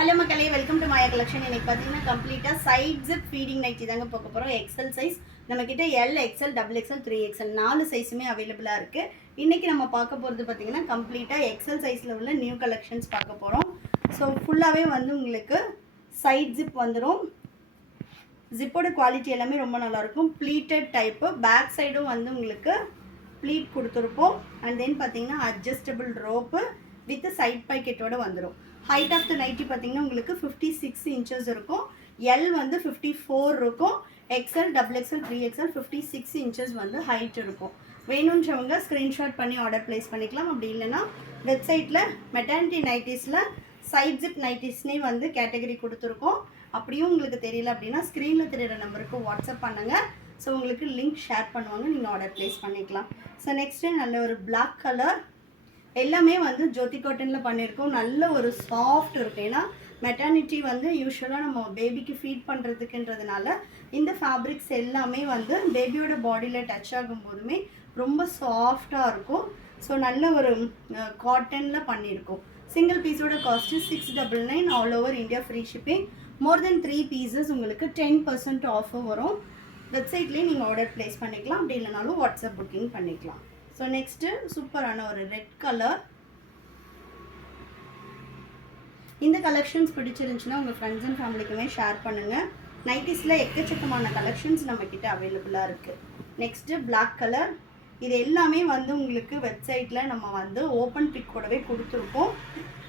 Hello மக்களே, welcome to Maya collection. இன்னைக்கு பார்த்தீங்கன்னா கம்ப்ளீட்டாக சைட் ஜிப் ஃபீடிங் நைட்டி தாங்க பார்க்க போகிறோம். எக்ஸல் சைஸ் நம்மக்கிட்ட L, XL, double XL, 3XL 4 சைஸுமே அவைலபிளாக இருக்குது. இன்றைக்கி நம்ம பார்க்க போகிறது பார்த்தீங்கன்னா கம்ப்ளீட்டாக எக்ஸல் சைஸில் உள்ள நியூ கலெக்ஷன்ஸ் பார்க்க போகிறோம். ஸோ ஃபுல்லாகவே வந்து உங்களுக்கு சைட் ஜிப் வந்துடும். ஜிப்போட குவாலிட்டி எல்லாமே ரொம்ப நல்லாயிருக்கும். ப்ளீட்டட் டைப்பு, பேக் சைடும் வந்து உங்களுக்கு ப்ளீட் கொடுத்துருப்போம். அண்ட் தென் பார்த்தீங்கன்னா அட்ஜஸ்டபிள் ரோப்பு வித் சைட் பாக்கெட்டோடு வந்துடும். ஹைட் ஆஃப் த நைட்டி பார்த்தீங்கன்னா உங்களுக்கு 56 இன்ச்சஸ் இருக்கும். எல் வந்து 54 இருக்கும். XL, double XL, 3XL 56 inches வந்து ஹைட் இருக்கும். வேணுன்றவங்க ஸ்க்ரீன்ஷாட் பண்ணி ஆர்டர் ப்ளேஸ் பண்ணிக்கலாம். அப்படி இல்லைன்னா வெப்சைட்டில் மெட்டர்னிட்டி நைட்டிஸில் சைட் ஜிப் நைட்டிஸ்னே வந்து கேட்டகரி கொடுத்துருக்கோம். அப்படியும் உங்களுக்கு தெரியல அப்படின்னா ஸ்க்ரீனில் தெரிகிற நம்பருக்கு வாட்ஸ்அப் பண்ணுங்கள். ஸோ உங்களுக்கு லிங்க் ஷேர் பண்ணுவாங்க, நீங்கள் ஆர்டர் ப்ளேஸ் பண்ணிக்கலாம். ஸோ நெக்ஸ்ட்டு நல்ல ஒரு பிளாக் கலர், எல்லாமே வந்து ஜோதி காட்டனில் பண்ணியிருக்கோம். நல்ல ஒரு சாஃப்ட் இருக்கும். ஏன்னா மெட்டர்னிட்டி வந்து யூஸ்வலாக நம்ம பேபிக்கு ஃபீட் பண்ணுறதுக்குன்றதுனால இந்த ஃபேப்ரிக்ஸ் எல்லாமே வந்து பேபியோட பாடியில் டச் ஆகும் போதுமே ரொம்ப சாஃப்டாக இருக்கும். ஸோ நல்ல ஒரு காட்டனில் பண்ணியிருக்கோம். சிங்கிள் பீஸோட cost 699. All over India free shipping. More than 3 pieces உங்களுக்கு 10% ஆஃபர் வரும். வெப்சைட்லேயே நீங்கள் ஆர்டர் ப்ளேஸ் பண்ணிக்கலாம். அப்படி இல்லைனாலும் வாட்ஸ்அப் புக்கிங் பண்ணிக்கலாம். ஸோ நெக்ஸ்ட்டு சூப்பரான ஒரு ரெட் கலர். இந்த கலெக்ஷன்ஸ் பிடிச்சிருந்துச்சுன்னா உங்கள் ஃப்ரெண்ட்ஸ் அண்ட் ஃபேமிலிக்குமே ஷேர் பண்ணுங்கள். நைட்டிஸில் எக்கச்சக்கமான கலெக்ஷன்ஸ் நம்மக்கிட்ட அவைலபிளாக இருக்குது. Next black colour. இது எல்லாமே வந்து உங்களுக்கு வெப்சைட்டில் நம்ம வந்து ஓப்பன் பிக்கோடவே கொடுத்துருக்கோம்.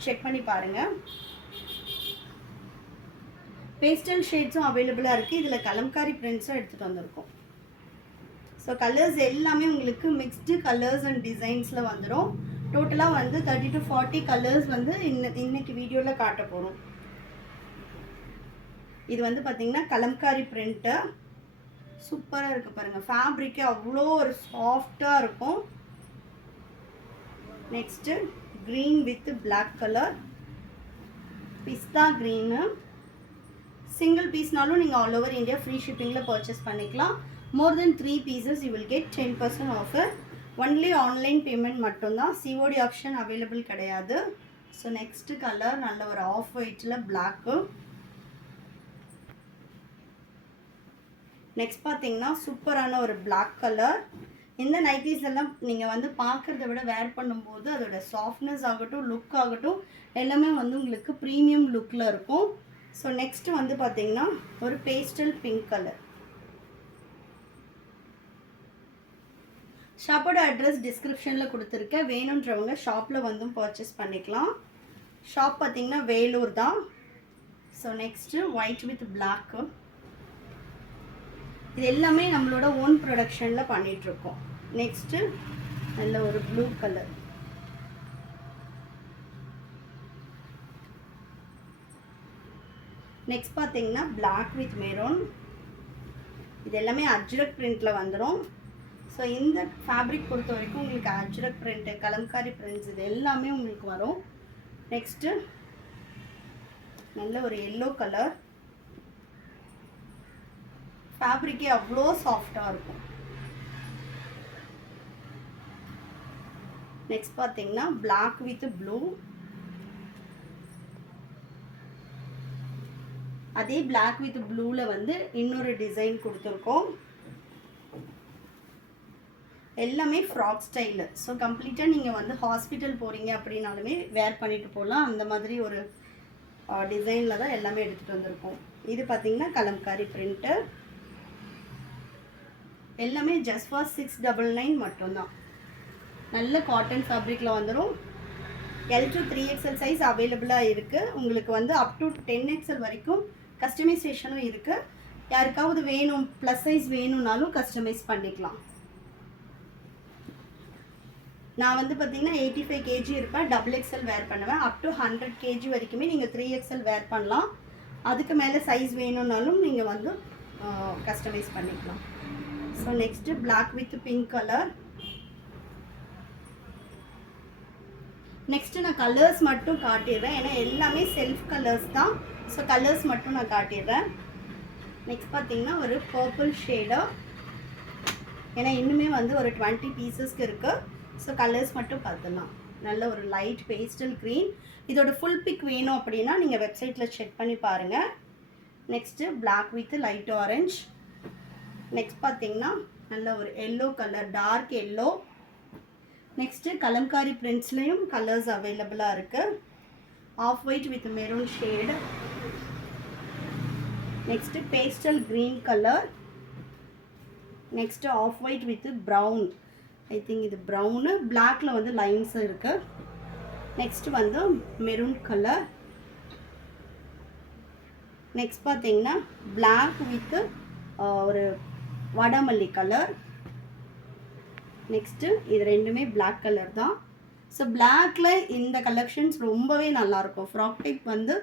செக் பண்ணி பாருங்கள். பேஸ்டல் ஷேட்ஸும் அவைலபிளாக இருக்குது. இதில் கலம்காரி பிரிண்ட்ஸும் எடுத்துகிட்டு வந்திருக்கோம். ஸோ கலர்ஸ் எல்லாமே உங்களுக்கு மிக்ஸ்டு கலர்ஸ் அண்ட் டிசைன்ஸில் வந்துடும். டோட்டலாக வந்து 30 to 40 கலர்ஸ் வந்து இன்னைக்கு வீடியோவில் காட்ட போகிறோம். இது வந்து பார்த்திங்கன்னா கலம்காரி பிரிண்ட்டு சூப்பராக இருக்குது பாருங்கள். ஃபேப்ரிக்கு அவ்வளோ ஒரு சாஃப்டாக இருக்கும். Next green with black colour, பிஸ்தா க்ரீனு. சிங்கிள் பீஸ்னாலும் நீங்கள் ஆல் ஓவர் இந்தியா ஃப்ரீ ஷிப்பிங்கில் பர்ச்சேஸ் பண்ணிக்கலாம். More than 3 pieces you will get 10% offer. Only online payment மட்டும்தான். சிஓடி ஆப்ஷன் அவைலபிள் கிடையாது. ஸோ நெக்ஸ்ட்டு கலர் நல்ல ஒரு ஆஃப் ஒயிட்டில் பிளாக்கு. நெக்ஸ்ட் பார்த்தீங்கன்னா சூப்பரான ஒரு பிளாக் கலர். இந்த நைட்டிஸ் எல்லாம் நீங்கள் வந்து பார்க்குறத விட வேர் பண்ணும்போது அதோட சாஃப்ட்னஸ் ஆகட்டும், லுக் ஆகட்டும், எல்லாமே வந்து உங்களுக்கு ப்ரீமியம் லுக்கில் இருக்கும். ஸோ நெக்ஸ்ட்டு வந்து பார்த்தீங்கன்னா ஒரு பேஸ்டல் பிங்க் கலர். ஷாப்போட அட்ரஸ் டிஸ்கிரிப்ஷனில் கொடுத்துருக்கேன். வேணுன்றவங்க ஷாப்பில் வந்தும் பர்ச்சேஸ் பண்ணிக்கலாம். ஷாப் பார்த்திங்கன்னா வேலூர் தான். So next white with block. இது எல்லாமே நம்மளோட ஓன் ப்ரொடக்ஷனில் பண்ணிகிட்ருக்கோம். நெக்ஸ்ட்டு நல்ல ஒரு ப்ளூ கலர். நெக்ஸ்ட் பார்த்திங்கன்னா பிளாக் வித் மெரூன். இது எல்லாமே அஜ்ரக் பிரிண்டில் வந்துடும். ஸோ இந்த ஃபேப்ரிக் பொறுத்த வரைக்கும் உங்களுக்கு அஜ்ரக் பிரிண்ட்டு, கலம்காரி பிரிண்ட்ஸ் இது எல்லாமே உங்களுக்கு வரும். நெக்ஸ்ட்டு நல்ல ஒரு எல்லோ கலர். ஃபேப்ரிக்கே அவ்வளோ சாஃப்டாக இருக்கும். நெக்ஸ்ட் பார்த்தீங்கன்னா பிளாக் வித் ப்ளூ. அதே பிளாக் வித் ப்ளூவில் வந்து இன்னொரு டிசைன் கொடுத்துருக்கோம். எல்லாமே ஃப்ராக் ஸ்டைலு. ஸோ கம்ப்ளீட்டாக நீங்கள் வந்து ஹாஸ்பிட்டல் போகிறீங்க அப்படின்னாலுமே வேர் பண்ணிட்டு போகலாம். அந்த மாதிரி ஒரு டிசைனில் தான் எல்லாமே எடுத்துகிட்டு வந்திருக்கோம். இது பார்த்திங்கன்னா கலம்காரி பிரிண்ட்டு. எல்லாமே ஜஸ்ட் ஃபார் 699 மட்டும்தான். நல்ல காட்டன் ஃபேப்ரிக்கில் வந்துடும். L to 3XL சைஸ் அவைலபிளாக இருக்குது. உங்களுக்கு வந்து அப் டு 10XL வரைக்கும் கஸ்டமைசேஷனும் இருக்குது. யாருக்காவது வேணும், ப்ளஸ் சைஸ் வேணும்னாலும் கஸ்டமைஸ் பண்ணிக்கலாம். நான் வந்து பார்த்திங்கன்னா 85 kg இருப்பேன். டபுள் எக்ஸல் வேர் பண்ணுவேன். அப் டு 100 kg வரைக்குமே நீங்கள் 3XL வேர் பண்ணலாம். அதுக்கு மேலே சைஸ் வேணும்னாலும் நீங்கள் வந்து கஸ்டமைஸ் பண்ணிக்கலாம். So next black with pink colour. Next நான் கலர்ஸ் மட்டும் காட்டிடுறேன். ஏன்னா எல்லாமே செல்ஃப் கலர்ஸ் தான். ஸோ கலர்ஸ் மட்டும் நான் காட்டிடுறேன். நெக்ஸ்ட் பார்த்திங்கன்னா ஒரு பர்பிள் ஷேடாக. ஏன்னா இன்னுமே வந்து ஒரு 20 பீசஸ்க்கு இருக்குது. ஸோ கலர்ஸ் மட்டும் பார்த்துலாம். நல்ல ஒரு லைட் பேஸ்டல் க்ரீன். இதோட ஃபுல் பிக் வேணும் அப்படின்னா நீங்கள் வெப்சைட்டில் செக் பண்ணி பாருங்கள். Next black with light orange. Next பார்த்தீங்கன்னா நல்ல ஒரு yellow colour, dark yellow. Next kalamkari பிரிண்ட்ஸ்லேயும் கலர்ஸ் அவைலபிளாக இருக்குது. Off white with maroon shade. Next pastel green colour. Next off white with brown. I think இது ப்ரௌனு, பிளாக்ல வந்து லைன்ஸ் இருக்குது. நெக்ஸ்ட்டு வந்து மெரூன் கலர். நெக்ஸ்ட் பார்த்தீங்கன்னா பிளாக் வித் ஒரு வடமல்லி கலர். நெக்ஸ்ட்டு இது ரெண்டுமே பிளாக் கலர் தான். ஸோ பிளாக்ல இந்த கலெக்ஷன்ஸ் ரொம்பவே நல்லாயிருக்கும். ஃப்ராக் டைப் வந்து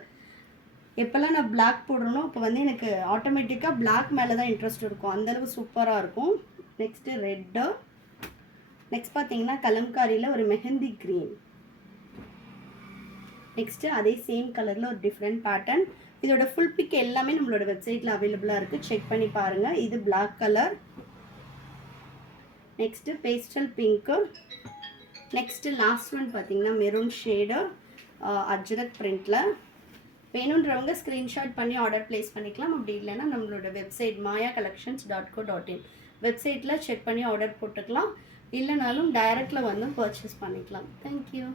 எப்போல்லாம் நான் பிளாக் போடுறனோ அப்போ வந்து எனக்கு ஆட்டோமேட்டிக்காக பிளாக் மேலே தான் இன்ட்ரெஸ்ட் இருக்கும். அந்தளவு சூப்பராக இருக்கும். Next red. நெக்ஸ்ட் பார்த்தீங்கன்னா கலம்காரியில் ஒரு மெஹந்தி க்ரீன். நெக்ஸ்ட்டு அதே சேம் கலரில் ஒரு டிஃப்ரெண்ட் பேட்டர்ன். இதோட ஃபுல் பிக் எல்லாமே நம்மளோட வெப்சைட்டில் அவைலபிளாக இருக்குது. செக் பண்ணி பாருங்கள். இது black colour. Next pastel pink. Next last one பார்த்தீங்கன்னா மெரூன் ஷேடு அஜ்ரக் பிரிண்டில். வேணுன்றவங்க ஸ்க்ரீன்ஷாட் பண்ணி ஆர்டர் ப்ளேஸ் பண்ணிக்கலாம். அப்படி இல்லைன்னா நம்மளோட வெப்சைட் mayacollections.co.in வெப்சைட்டில் செக் பண்ணி ஆர்டர் போட்டுக்கலாம். இல்லைனாலும் டைரெக்டில் வந்து பர்ச்சேஸ் பண்ணிக்கலாம். தேங்க்யூ.